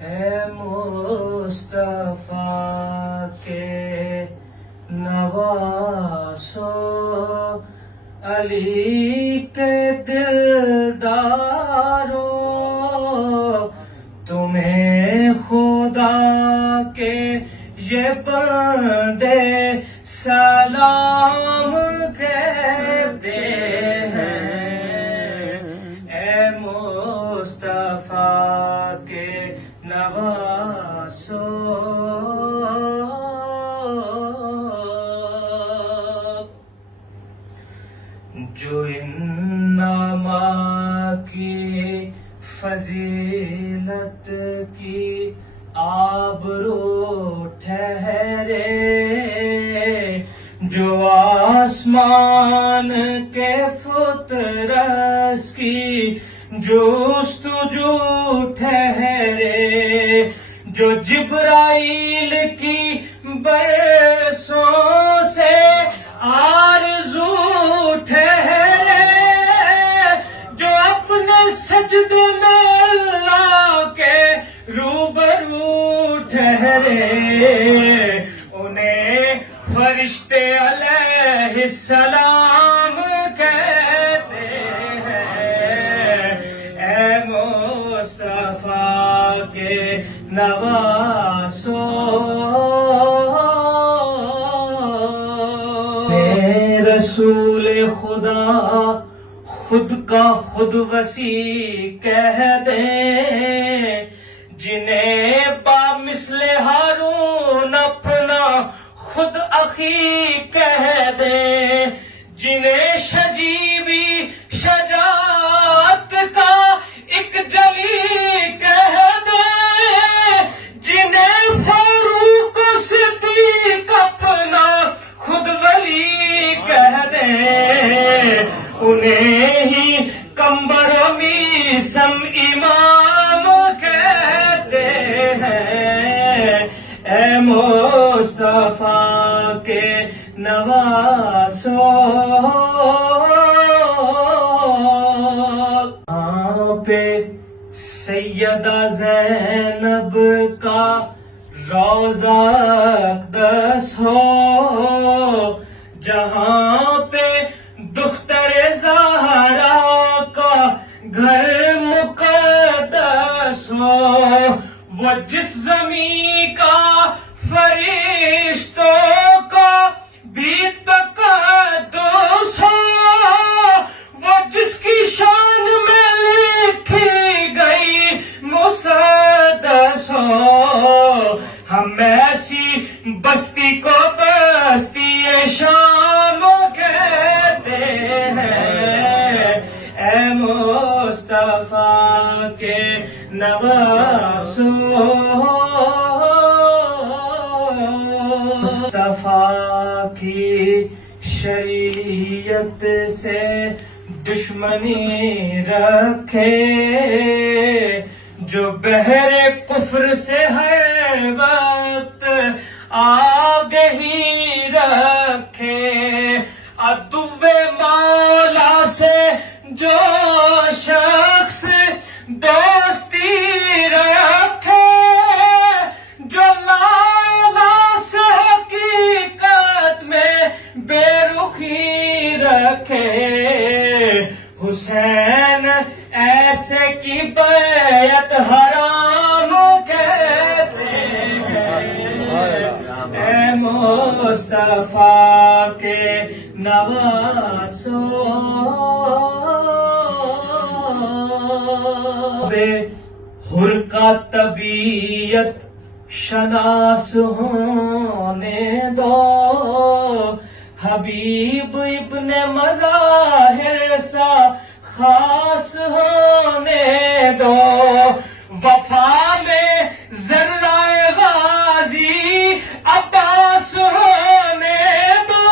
اے مصطفیٰ کے نواسو، علی کے دلدارو، تمہیں خدا کے یہ بندے سلام کہتے ہیں۔ اے مصطفیٰ کے نواسو، جو انما کی فضیلت کی آبرو ٹھہرے، جو آسمان کے فطرس کی جستجو ٹھہرے، جو جبرائیل کی برسوں سے آرزو ٹھہرے، جو اپنے سجدے میں اللہ کے روبرو ٹھہرے، انہیں فرشتے علیہ السلام کہتے ہیں۔ اے مصطفیٰ کے نواسو، رسول خدا خود کا خود وسیع کہہ دیں، جنہیں با مثل ہارون اپنا خود اخی کہہ دیں، جنہیں شجیبی شجاعت کا ایک جلی کہہ دیں، جنہیں فاروق صدیق اپنا خود ولی کہہ دیں، انہیں ہی کمبر و میسم امام کہتے ہیں۔ اے مصطفیٰ کے نواسو، یہاں پہ سیدہ زینب کا روضہ اقدس ہو، جہاں پہ دختر زہرا کا گھر مقدس ہو، وہ جس زمین کا فرشتوں کا بھی تقدس ہو، وہ جس کی شان میں لکھی گئی مسدس ہو، ہم ایسی بستی کو بستی شام کہتے ہیں۔ اے مصطفیٰ کے نواسو، مصطفیٰ کی شریعت سے دشمنی رکھے، جو بحر کفر سے ہر وقت آگہی رکھے، عدو مولا سے جو شخص دوستی رکھے، جو لالا سے حقیقت میں بے رخی رکھے، حسین ایسے کی بیعت حرام کہتے ہیں۔ اے مصطفیٰ کے نواسو، حر کا طبیعت شناس ہونے دو، حبیب ابن مظاہر سا خاص ہونے دو، وفا میں ذرہ غازی عباس ہونے دو،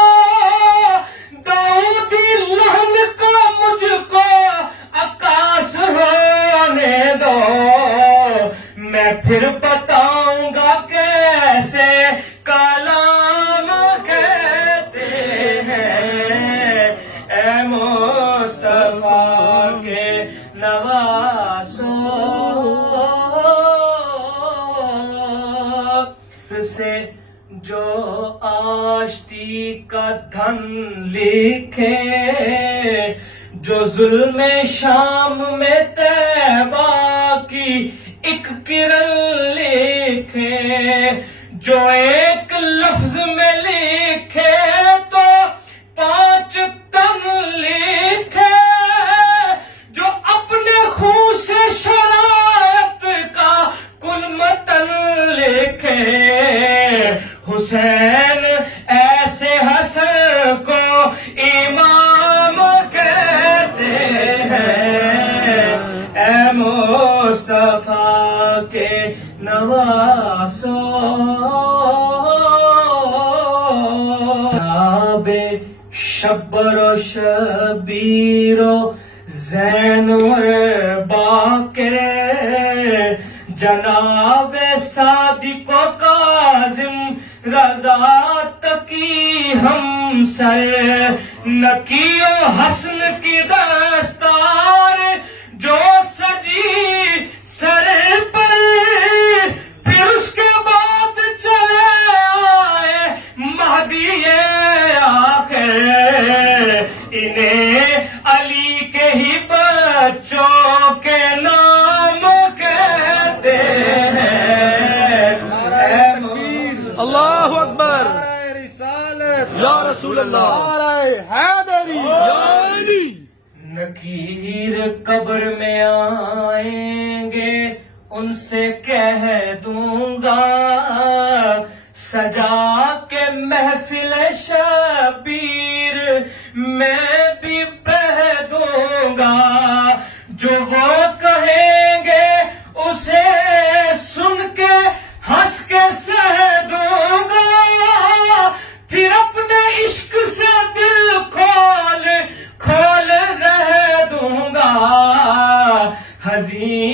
داؤدی لہن کا مجھ کو عکاس ہونے دو، میں پھر بتاؤں گا کیسے کلام کہتے ہیں۔ اے مصطفیٰ کے نواسو، سے جو آشتی کا دھن لکھے، جو ظلم شام میں طیبہ کی ایک کرن لکھے، جو ایک لفظ میں لکھے تو 5 تن لکھے، جو اپنے خون سے شرائط کا کل متن لکھے۔ حسین ایسے حسن کو امام کہتے ہیں، اے مصطفیٰ کے نواسو، جناب شبر و شبیر و زین و باقر، جناب صادق و کاظم رضا تقی ہم سر، نقی و حسن کی دستار جو سجی سر پر، پھر اس کے بعد چلے آئے مہدی آخر، انہیں علی کے ہی بچوں کے نام کہتے ہیں۔ اللہ اکبر، نعرہ رسالت، یا رسول اللہ، نعرہ حیدری، یا علی۔ نکیر قبر میں آئیں گے ان سے کہہ دوں گا، سجا کے محفل شبیر میں بھی بہہ دوں گا، جو وہ کہیں گے اسے سن کے ہنس کے سہ دوں گا، پھر اپنے عشق سے دل کھول کھول رہ دوں گا، حزین